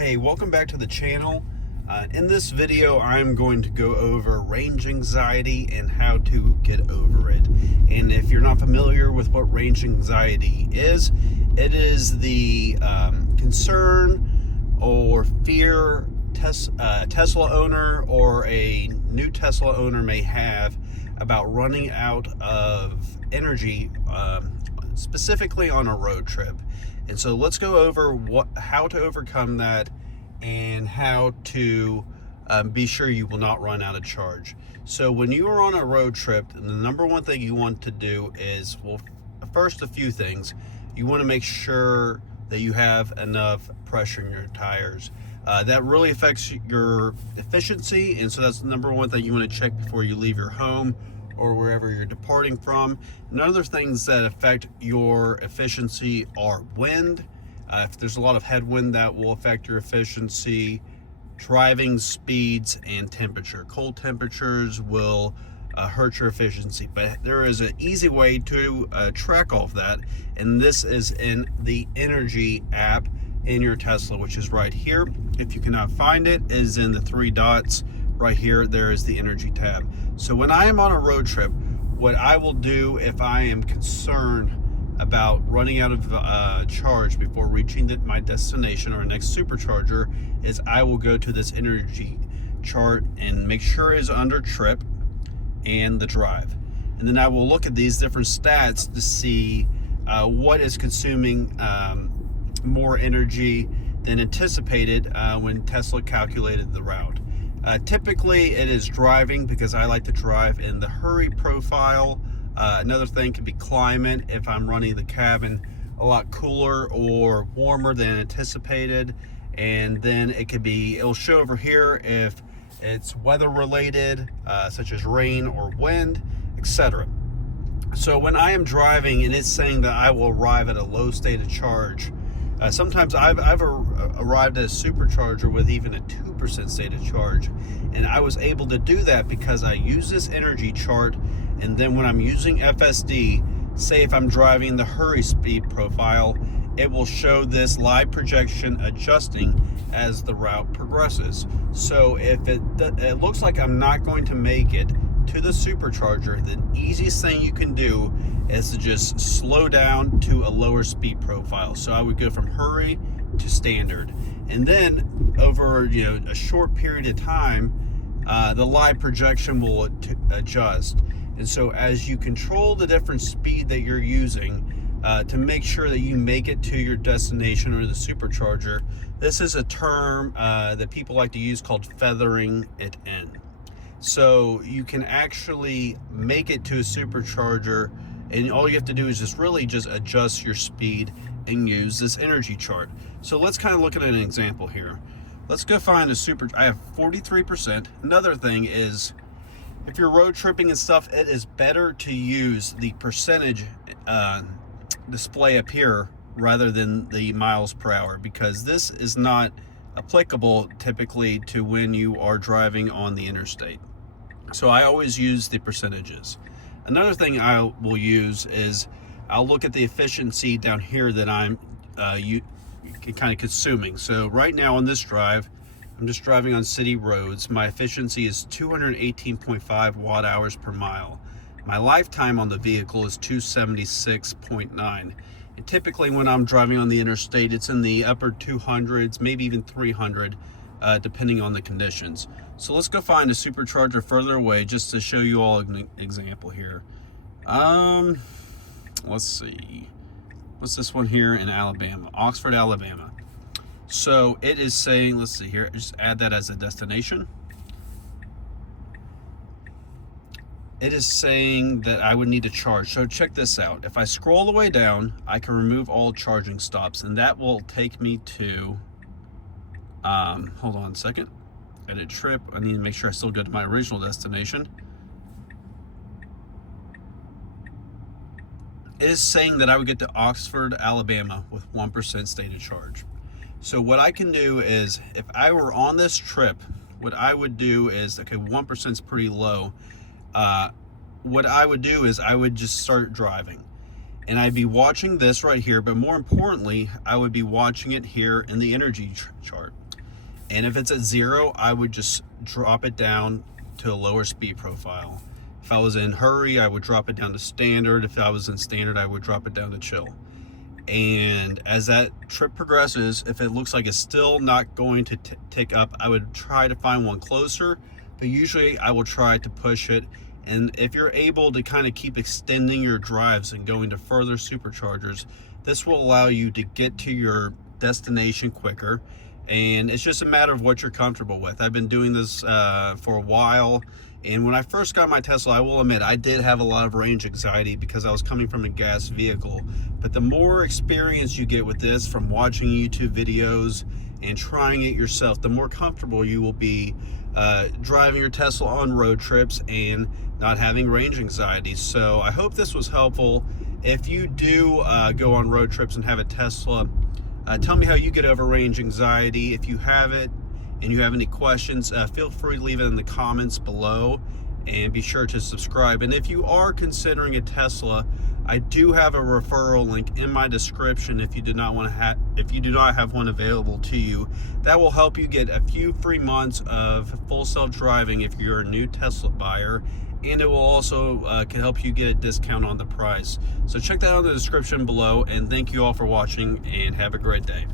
Hey, welcome back to the channel. In this video, I'm going to go over range anxiety and how to get over it. And if you're not familiar with what range anxiety is, it is the concern or fear Tesla owner or a new Tesla owner may have about running out of energy, specifically on a road trip. And so let's go over how to overcome that and how to be sure you will not run out of charge. So when you are on a road trip, the number one thing you want to do is, well, first, a few things. You want to make sure that you have enough pressure in your tires. That really affects your efficiency, and so that's the number one thing you want to check before you leave your home or wherever you're departing from. And other things that affect your efficiency are wind. If there's a lot of headwind, that will affect your efficiency, driving speeds, and temperature. Cold temperatures will hurt your efficiency, but there is an easy way to track all of that, and this is in the Energy app in your Tesla, which is right here. If you cannot find it, it is in the three dots right here. There is the Energy tab. So when I am on a road trip, what I will do if I am concerned about running out of charge before reaching my destination or next supercharger is I will go to this energy chart and make sure it's under trip and the drive. And then I will look at these different stats to see what is consuming more energy than anticipated when Tesla calculated the route. Typically it is driving, because I like to drive in the hurry profile. Another thing could be climate. If I'm running the cabin a lot cooler or warmer than anticipated, and then it'll show over here if it's weather related, such as rain or wind, etc. So when I am driving and it's saying that I will arrive at a low state of charge, sometimes I've arrived at a supercharger with even a 2% state of charge, and I was able to do that because I use this energy chart. And then when I'm using FSD, say if I'm driving the hurry speed profile, it will show this live projection adjusting as the route progresses. So if it looks like I'm not going to make it to the supercharger, the easiest thing you can do is to just slow down to a lower speed profile. So I would go from hurry to standard, and then over a short period of time, the live projection will adjust. And so as you control the different speed that you're using to make sure that you make it to your destination or the supercharger, this is a term that people like to use called feathering it in. So you can actually make it to a supercharger, and all you have to do is just adjust your speed and use this energy chart. So let's kind of look at an example here. Let's go find I have 43%. Another thing is, if you're road tripping and stuff, it is better to use the percentage display up here rather than the miles per hour, because this is not applicable typically to when you are driving on the interstate. So I always use the percentages. Another thing I will use is I'll look at the efficiency down here that I'm kind of consuming. So right now on this drive, I'm just driving on city roads. My efficiency is 218.5 watt hours per mile. My lifetime on the vehicle is 276.9. And typically when I'm driving on the interstate, it's in the upper 200s, maybe even 300, depending on the conditions. So let's go find a supercharger further away just to show you all an example here. Let's see. What's this one here in Alabama? Oxford, Alabama. So it is saying, let's see here, just add that as a destination. It is saying that I would need to charge. So check this out. If I scroll the way down, I can remove all charging stops, and that will take me to, hold on a second. Edit trip. I need to make sure I still go to my original destination. It is saying that I would get to Oxford, Alabama with 1% state of charge. So what I can do is, if I were on this trip, what I would do is, okay, 1% is pretty low. What I would do is I would just start driving. and I'd be watching this right here, but more importantly, I would be watching it here in the energy chart. And if it's at 0, I would just drop it down to a lower speed profile. If I was in hurry, I would drop it down to standard. If I was in standard, I would drop it down to chill. And as that trip progresses, if it looks like it's still not going to tick up, I would try to find one closer, but usually I will try to push it. And if you're able to kind of keep extending your drives and going to further superchargers, this will allow you to get to your destination quicker. And it's just a matter of what you're comfortable with. I've been doing this for a while, and when I first got my Tesla, I will admit I did have a lot of range anxiety because I was coming from a gas vehicle. But the more experience you get with this from watching YouTube videos and trying it yourself, the more comfortable you will be driving your Tesla on road trips and not having range anxiety. So I hope this was helpful. If you do go on road trips and have a Tesla, tell me how you get over range anxiety. If you have it and you have any questions, feel free to leave it in the comments below, and be sure to subscribe. And if you are considering a Tesla, I do have a referral link in my description if you do not have one available to you. That will help you get a few free months of full self-driving if you're a new Tesla buyer, and it will also can help you get a discount on the price. So check that out in the description below, and thank you all for watching, and have a great day.